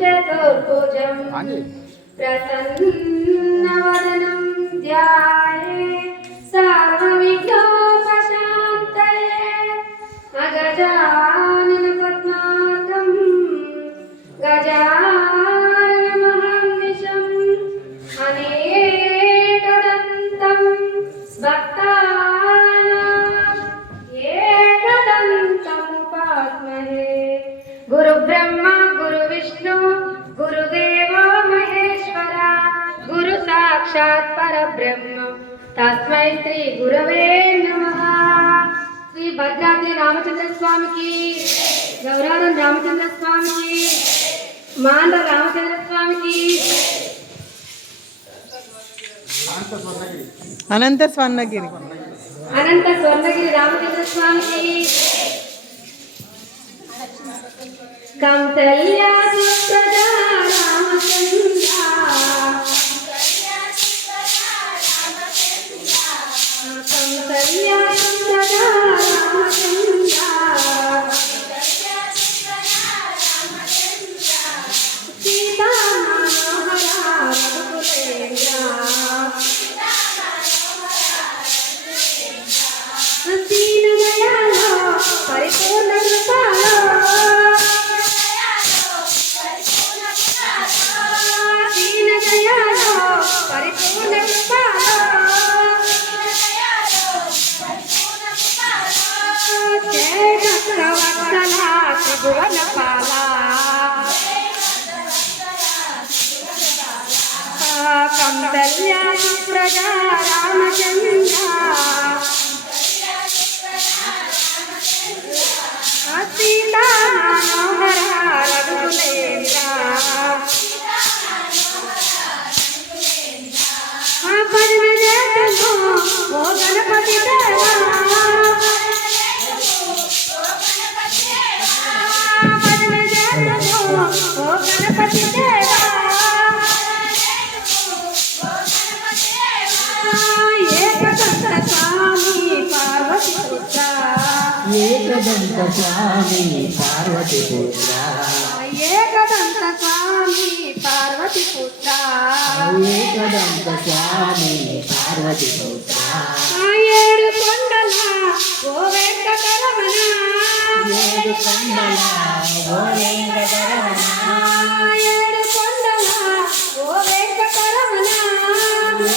चतुर्भुजं प्रसन्नवदनं ध्याये सर्वविघ्नोपशान्तये अगजानन पद्मार्कं गजाननमहर्निशम् अनेकदन्तं भक्तानां एकदन्तमुपास्महे गुरुब्रह्मा गुरुविष्णु गुरुदेवो महेश्वरा गुरु साक्षात् परब्रह्म तस्मै श्री गुरवे नमः। श्री भद्राद्रि रामचंद्र स्वामी की, गौरानंद रामचंद्र स्वामी की, मांड रामचंद्र स्वामी की, अनंत स्वर्णगिरी रामचंद्र स्वामी की, कौसल्या सुप्रजा रामचंद्रा, कौसल्या सुप्रजा रामचंद्रा, सीता मनोहरा रघुकुलेन्द्रा, दीन दयालो परिपूर्ण कृपालो, दीन दयालो परिपूर्ण कृपालो, जय भक्तवत्सला त्रिभुवन पाला, कौसल्या सुप्रजा रामचंद्रा, सीता मनोहरा रघुकुलेन्द्रा, भजन जयतु ओ गणपति देवा, भजन जयतु ओ गणपति देवा, एकदंत स्वामी पार्वती पुत्रा, एकदंत स्वामी पार्वती पुत्रा, एकदंत स्वामी पार्वती पुत्रा, एकदंत स्वामी पार्वती पुत्रा, ఏడు కొండల ఓ వెంకటరమణ, ఏడు కొండల ఓ వెంకటరమణ, ఏడు కొండల ఓ వెంకటరమణ,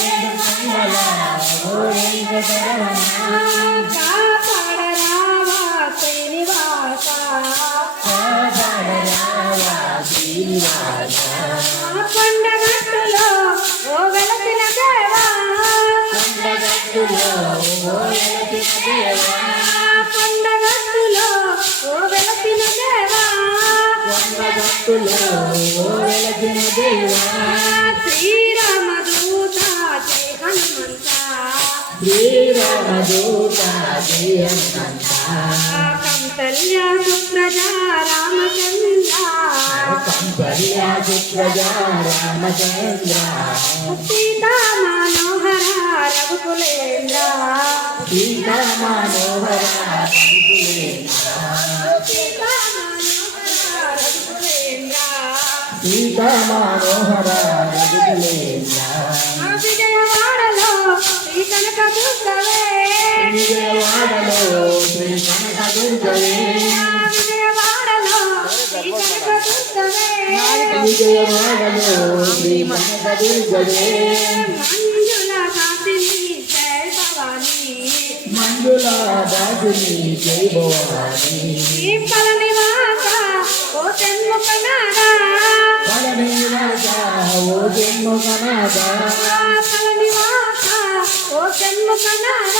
ఏడు కొండల ఓ వెంకటరమణ, కాపాడరావా శ్రీనివాస, కాపాడరావా శ్రీనివాస, కొండగట్టులో ఓ వెలసిన దేవా, కొండగట్టులో ఓ వెలసిన దేవా, కొండగట్టులో ఓ వెలసిన దేవా, కొండగట్టులో ఓ వెలసిన దేవా, శ్రీరామదూత జయ హనుమంత, శ్రీరామదూత జయ హనుమంత, కౌసల్యా సుప్రజా రామచంద్ర, కౌసల్యా సుప్రజా రామచంద్ర, సీతా మనోహర రఘుకులేంద్ర, సీతా మనోహర రఘుకులేంద్ర, సీతా మనోహర రఘుకులేంద్ర, సీతా మనోహర రఘుకులేంద్ర, విజయవాడలో శ్రీ కనకదుర్గవే, విజయవాడలో శ్రీ కనకదుర్గవే, విజయవాడలో శ్రీ కనకదుర్గవే, విజయవాడలో శ్రీ కనకదుర్గవే, మంజుల హాసిని జయ భవాని, మంజుల దాసిని జై భవాని, ఫల నివాస ఓ తెన్ముఖనాథ, ఫల నివాస ఓ జన్మకనాథ, ఫల నివాస ఓ తెన్ముఖనాథ,